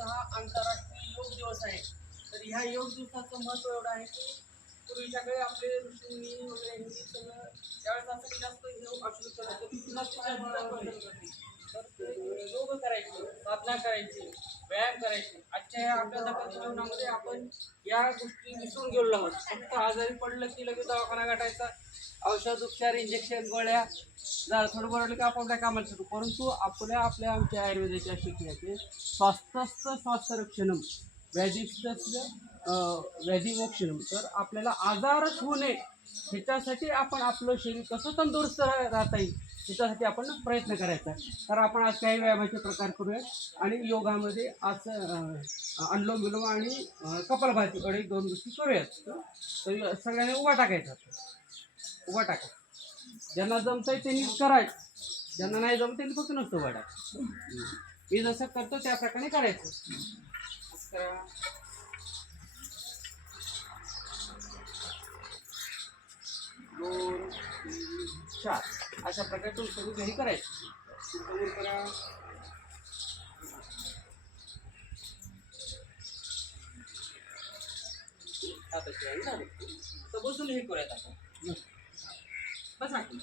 पण हा आंतरराष्ट्रीय योग दिवस आहे. तर ह्या योग दिवसाचं महत्त्व एवढं आहे की पूर्वीच्या काळी आपले ऋषींनी वगैरे हिंदी सगळं त्यावेळेस असं जास्त योग औषध करायचं. तर योग करायचे. साधना करायची. व्यायाम करायचे. आजच्या ह्या आपल्या धकाच्या जीवनामध्ये आपण या गोष्टी विसरून गेलो आहोत. फक्त आजारी पडलं की लगेच दवाखाना गाठायचा औषध उपचार इंजेक्शन गोळ्या जरा थोडं बरं वाटलं की आपण काय कामाला सुरू परंतु आपल्या आपल्या आमच्या आयुर्वेदाच्या शिकण्याचे स्वास्थ्यस्थ स्वास्थ्य रक्षणम व्याधिस्तस्य तर आपल्याला आजारच होऊ नये. ह्याच्यासाठी आपण आपलं शरीर कसं तंदुरुस्त राहता येईल? त्याच्यासाठी आपण प्रयत्न करायचा. तर आपण आज काही व्यायामाचे प्रकार करूया आणि योगामध्ये आज अनुलोम विलोम आणि अं, कपालभातीकडे दोन गोष्टी करूयात. तर सगळ्यांनी उभा टाकायचा. उभा टाका. ज्यांना जमतंय त्यांनी करायचं ज्यांना नाही जमत त्यांनी फक्त नसतो उभा टाका. मी जसं करतो त्या प्रकारे करायचं. दोन तीन चार. अशा प्रकारे तुम्ही सगळं घरी करायचं समोर करा हाताची आणि झालं. तर बसून हे करूयात आपण बसा की.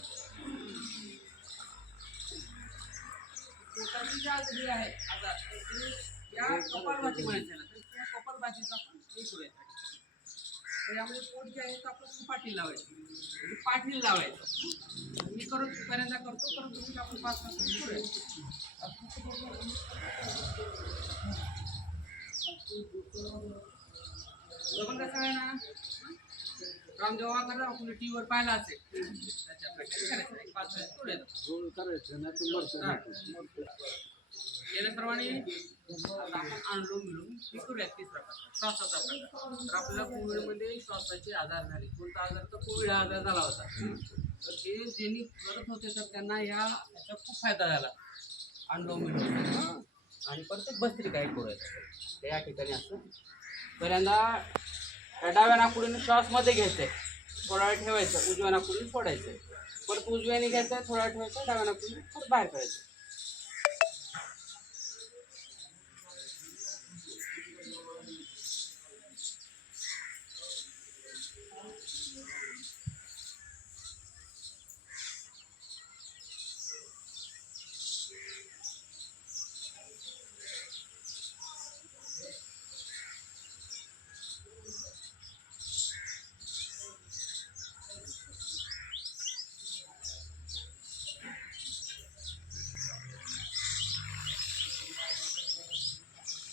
पोटाची जी आजारी आहे आता ते या कपालभाती म्हणायचं ना तर त्या कपालभातीचं आपण हे करूयात तर यामध्ये पोट जे आहे ते आपण पाठी लावायचं. म्हणजे पाठी लावायचं. मी करून पहिल्यांदा करतो परंतु तुम्ही आपण पाच करूया जमन कसं आहे ना? रामदेव वाकर आपण टी व्हीवर पाहिला असेल त्याच्या प्रकारे करायचं एक पाच वेळेस करूया गेल्याप्रमाणे आपण आणलो मिळून हे करूया तिसरा प्रकार श्वासाचा प्रकार. तर आपल्याला कोविडमध्ये श्वासाचे आजार झाले. कोणता आजार? तर कोविड हा आजार झाला होता. तर ते ज्यांनी करत होते तर त्यांना ह्या याचा खूप फायदा झाला. आणलो मिळून. आणि परत बसरी काही एक ते या ठिकाणी असतं पहिल्यांदा डाव्या नाकुडीने श्वासमध्ये घ्यायचं. आहे थोडा वेळ ठेवायचं. उजव्या नाकुडीने सोडायचं. परत उजव्याने घ्यायचं थोडा वेळ ठेवायचं डाव्या नाकुडीने परत बाहेर करायचं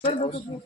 Тепер Бога Бог.